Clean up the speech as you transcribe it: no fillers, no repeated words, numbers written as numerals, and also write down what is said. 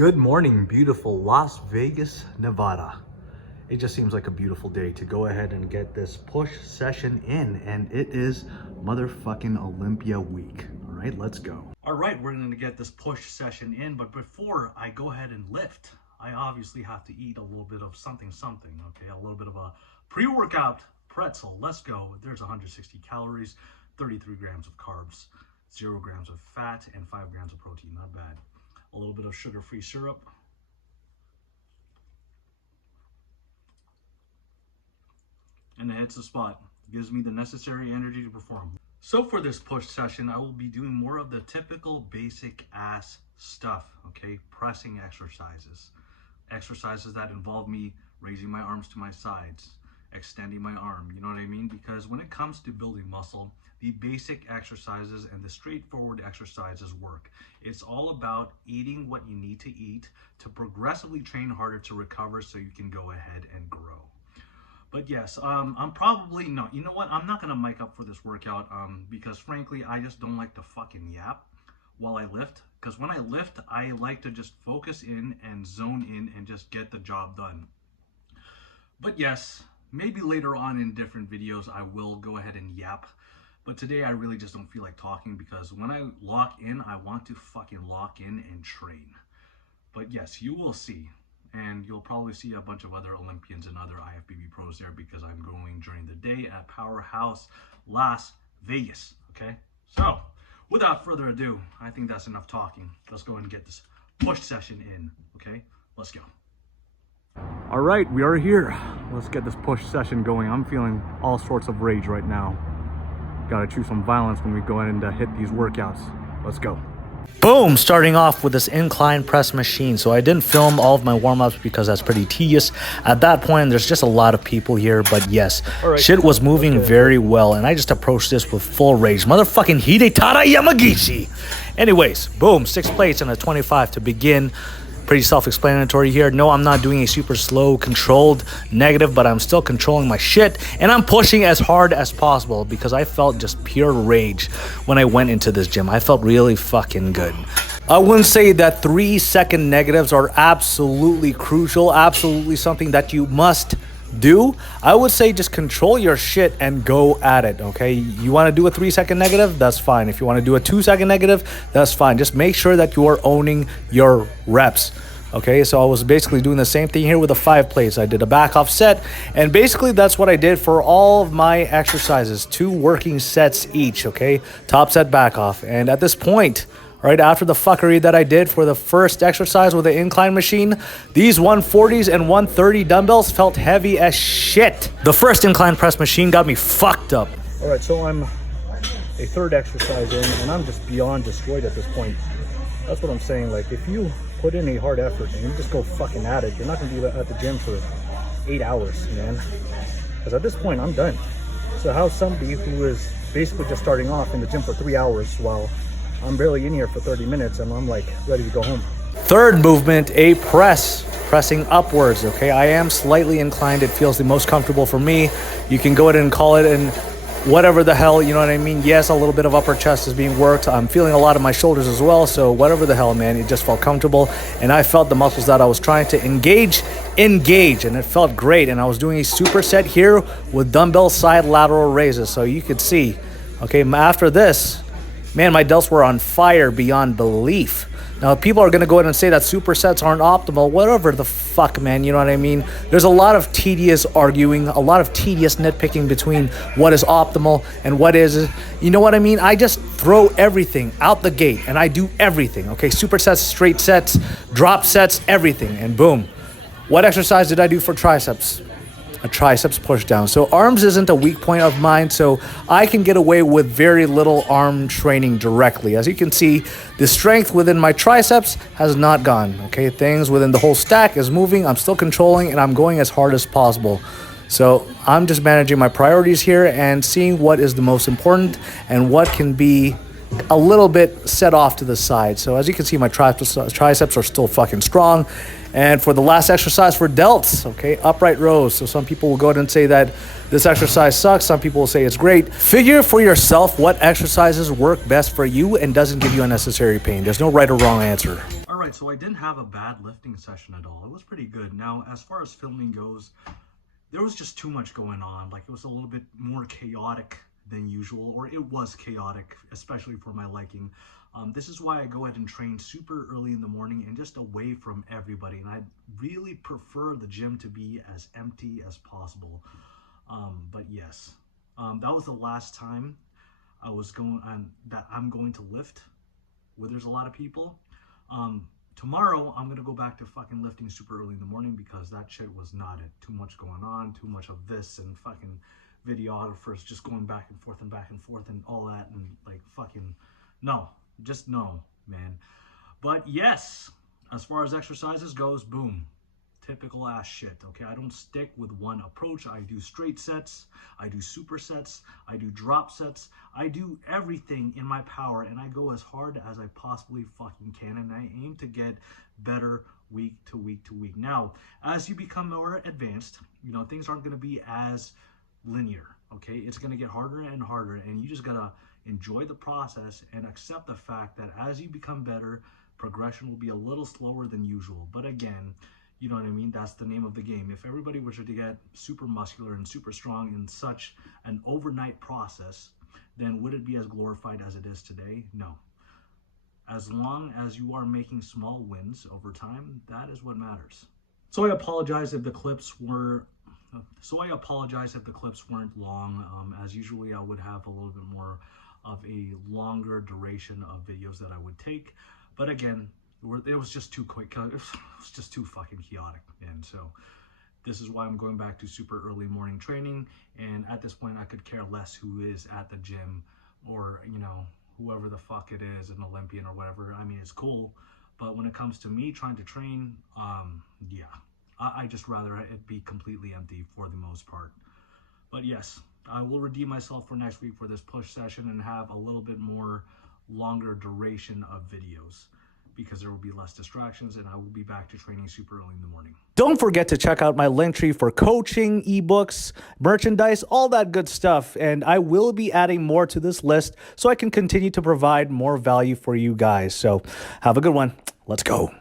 Good morning, beautiful Las Vegas, Nevada. It just seems like a beautiful day to go ahead and get this push session in, and it is motherfucking Olympia week. All right, let's go. All right, we're gonna get this push session in, but before I go ahead and lift, I obviously have to eat a little bit of something, okay? A little bit of a pre-workout pretzel. Let's go. There's 160 calories, 33 grams of carbs, 0 grams of fat, and 5 grams of protein. Not bad. A little bit of sugar-free syrup. And it hits the spot. Gives me the necessary energy to perform. So for this push session, I will be doing more of the typical basic ass stuff, okay? Pressing exercises. Exercises that involve me raising my arms to my sides, extending my arm, you know what I mean? Because when it comes to building muscle, the basic exercises and the straightforward exercises work. It's all about eating what you need to eat to progressively train harder to recover so you can go ahead and grow. But yes, I'm probably, no, you know what? I'm not gonna mic up for this workout because frankly, I just don't like to fucking yap while I lift. Because when I lift, I like to just focus in and zone in and just get the job done. But yes, maybe later on in different videos, I will go ahead and yap. But today, I really just don't feel like talking because when I lock in, I want to fucking lock in and train. But yes, you will see. And you'll probably see a bunch of other Olympians and other IFBB pros there because I'm going during the day at Powerhouse, Las Vegas, okay? So, without further ado, I think that's enough talking. Let's go and get this push session in, okay? Let's go. All right, we are here. Let's get this push session going. I'm feeling all sorts of rage right now. Gotta choose some violence when we go in and hit these workouts. Let's go. Boom! Starting off with this incline press machine. So I didn't film all of my warm-ups because that's pretty tedious. At that point, there's just a lot of people here. But yes, shit was moving very well. And I just approached this with full rage. Motherfucking Hidetara Yamagishi! Anyways, boom, 6 plates and a 25 to begin. Pretty self-explanatory here. No, I'm not doing a super slow, controlled negative, but I'm still controlling my shit. And I'm pushing as hard as possible because I felt just pure rage when I went into this gym. I felt really fucking good. I wouldn't say that 3-second negatives are absolutely crucial, absolutely something that you must do. I would say just control your shit and go at it, okay? You want to do a 3-second negative? That's fine. If you want to do a 2-second negative, that's fine. Just make sure that you are owning your reps, okay? So I was basically doing the same thing here with the 5 plates. I did a back off set, and basically that's what I did for all of my exercises. 2 working sets each, okay? Top set, back off. And at this point, right after the fuckery that I did for the first exercise with the incline machine, these 140s and 130 dumbbells felt heavy as shit. The first incline press machine got me fucked up. All right, so I'm a third exercise in, and I'm just beyond destroyed at this point. That's what I'm saying. Like, if you put in a hard effort and you just go fucking at it, you're not gonna be at the gym for 8 hours, man. Because at this point, I'm done. So how's somebody who is basically just starting off in the gym for 3 hours while I'm barely in here for 30 minutes and I'm like ready to go home. Third movement, a press, pressing upwards, okay? I am slightly inclined. It feels the most comfortable for me. You can go ahead and call it in whatever the hell, you know what I mean? Yes, a little bit of upper chest is being worked. I'm feeling a lot of my shoulders as well, so whatever the hell, man, it just felt comfortable. And I felt the muscles that I was trying to engage, and it felt great. And I was doing a superset here with dumbbell side lateral raises, so you could see, okay, after this, man, my delts were on fire beyond belief. Now, people are going to go ahead and say that supersets aren't optimal. Whatever the fuck, man, you know what I mean? There's a lot of tedious arguing, a lot of tedious nitpicking between what is optimal and what is, you know what I mean? I just throw everything out the gate and I do everything, okay? Supersets, straight sets, drop sets, everything, and boom. What exercise did I do for triceps? A triceps push down. So arms isn't a weak point of mine, so I can get away with very little arm training directly. As you can see, the strength within my triceps has not gone, okay? Things within the whole stack is moving. I'm still controlling and I'm going as hard as possible. So I'm just managing my priorities here and seeing what is the most important and what can be a little bit set off to the side. So as you can see, my triceps are still fucking strong. And for the last exercise for delts, okay, upright rows. So some people will go ahead and say that this exercise sucks. Some people will say it's great. Figure for yourself what exercises work best for you and doesn't give you unnecessary pain. There's no right or wrong answer. All right, right, so I didn't have a bad lifting session at all. It was pretty good. Now, as far as filming goes, there was just too much going on. Like, it was a little bit more chaotic than usual, or it was chaotic, especially for my liking. This is why I go ahead and train super early in the morning and just away from everybody. And I really prefer the gym to be as empty as possible. But yes, that was the last time I was going on that I'm going to lift where there's a lot of people. Tomorrow I'm gonna go back to fucking lifting super early in the morning because that shit was not it. Too much going on, too much of this, and fucking videographers just going back and forth and all that, and like fucking no, just no, man. But yes, as far as exercises goes, boom, typical ass shit. Okay, I don't stick with one approach. I do straight sets, I do supersets, I do drop sets, I do everything in my power, and I go as hard as I possibly fucking can, and I aim to get better week to week to week. Now, as you become more advanced, you know, things aren't going to be as linear. Okay, it's going to get harder and harder, and you just gotta enjoy the process and accept the fact that as you become better, progression will be a little slower than usual. But again, you know what I mean? That's the name of the game. If everybody were to get super muscular and super strong in such an overnight process, then would it be as glorified as it is today? No. As long as you are making small wins over time, that is what matters. So I apologize if the clips weren't long. As usually, I would have a little bit more of a longer duration of videos that I would take. But again, it was just too quick. It was just too fucking chaotic. And so this is why I'm going back to super early morning training. And at this point, I could care less who is at the gym or, you know, whoever the fuck it is, an Olympian or whatever. I mean, it's cool. But when it comes to me trying to train, yeah, I just rather it be completely empty for the most part. But yes, I will redeem myself for next week for this push session and have a little bit more longer duration of videos, because there will be less distractions, and I will be back to training super early in the morning. Don't forget to check out my link tree for coaching, ebooks, merchandise, all that good stuff. And I will be adding more to this list so I can continue to provide more value for you guys. So have a good one. Let's go.